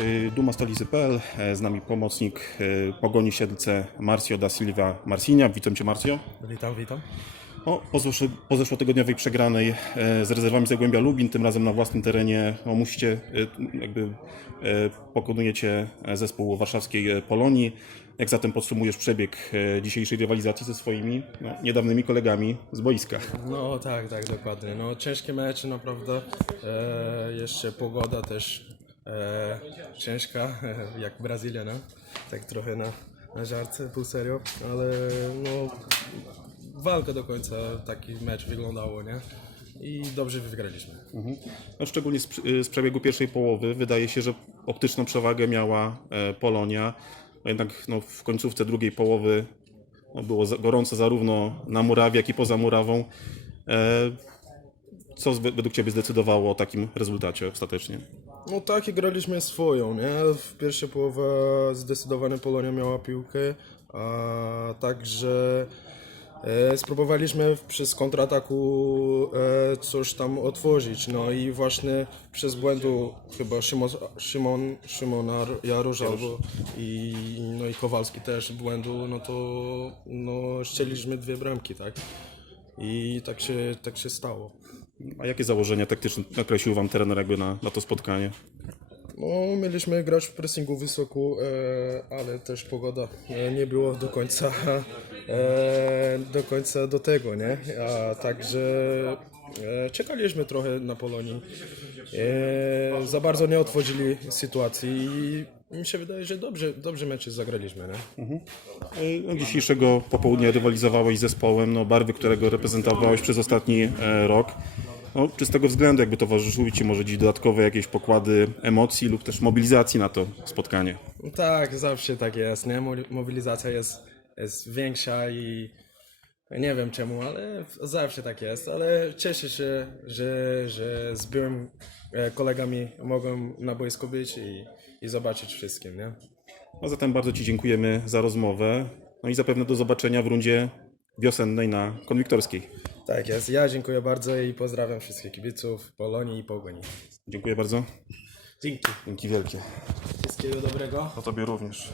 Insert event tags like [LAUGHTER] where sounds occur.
Y, Duma Stolicy.pl, e, z nami pomocnik e, Pogoni Siedlce Marcio da Silva Marcinia. Witam Cię Marcio. Witam, witam. O, po, zeszłotygodniowej przegranej e, z rezerwami Zagłębia Lubin, tym razem na własnym terenie, no, musicie, e, jakby pokonujecie zespół warszawskiej Polonii. Jak zatem podsumujesz przebieg dzisiejszej rywalizacji ze swoimi no, niedawnymi kolegami z boiska? No tak, tak, dokładnie. No ciężkie mecze naprawdę. E, jeszcze pogoda też e, ciężka, [LAUGHS] jak Brazylia, no. Tak trochę na, na żarcie, pół serio, ale no walka do końca, taki mecz wyglądało, nie? I dobrze wygraliśmy. No, szczególnie z, z przebiegu pierwszej połowy wydaje się, że optyczną przewagę miała e, Polonia. No jednak no, w końcówce drugiej połowy no, było gorąco zarówno na murawie, jak i poza murawą. E, co według Ciebie zdecydowało o takim rezultacie ostatecznie? No tak i graliśmy swoją, nie? W pierwszej połowie zdecydowanie Polonia miała piłkę, a także e, spróbowaliśmy przez kontrataku e, coś tam otworzyć, no i właśnie przez błędu chyba Szymon, Szymon, Szymon Jar- Jarosz albo i, no i Kowalski też błędu, no to no, ścieliśmy dwie bramki, tak? I tak się, tak się stało. A jakie założenia taktyczne nakreślił Wam trener jakby na, na to spotkanie? No, mieliśmy grać w pressingu wysoko, e, ale też pogoda e, nie było do końca e, do końca do tego, nie? A także e, czekaliśmy trochę na Polonii. E, za bardzo nie otworzyli sytuacji i mi się wydaje, że dobrze, dobrze mecze zagraliśmy, nie? E, No, dzisiejszego popołudnia rywalizowałeś z zespołem, no, barwy którego reprezentowałeś przez ostatni e, rok. No, czy z tego względu jakby towarzyszyły Ci może dziś dodatkowe jakieś pokłady emocji lub też mobilizacji na to spotkanie? No Tak, zawsze tak jest, nie? Mo- Mobilizacja jest, jest większa i nie wiem czemu, ale zawsze tak jest, ale cieszę się, że, że z byłym e, kolegami mogłem na boisku być i, i zobaczyć wszystkim, nie? A zatem bardzo Ci dziękujemy za rozmowę. No i zapewne do zobaczenia w rundzie wiosennej na konwiktorskiej. Tak jest, ja dziękuję bardzo i pozdrawiam wszystkich kibiców Polonii i Pogoni. Dziękuję bardzo. Dzięki. Dzięki wielkie. Wszystkiego dobrego. O Tobie również.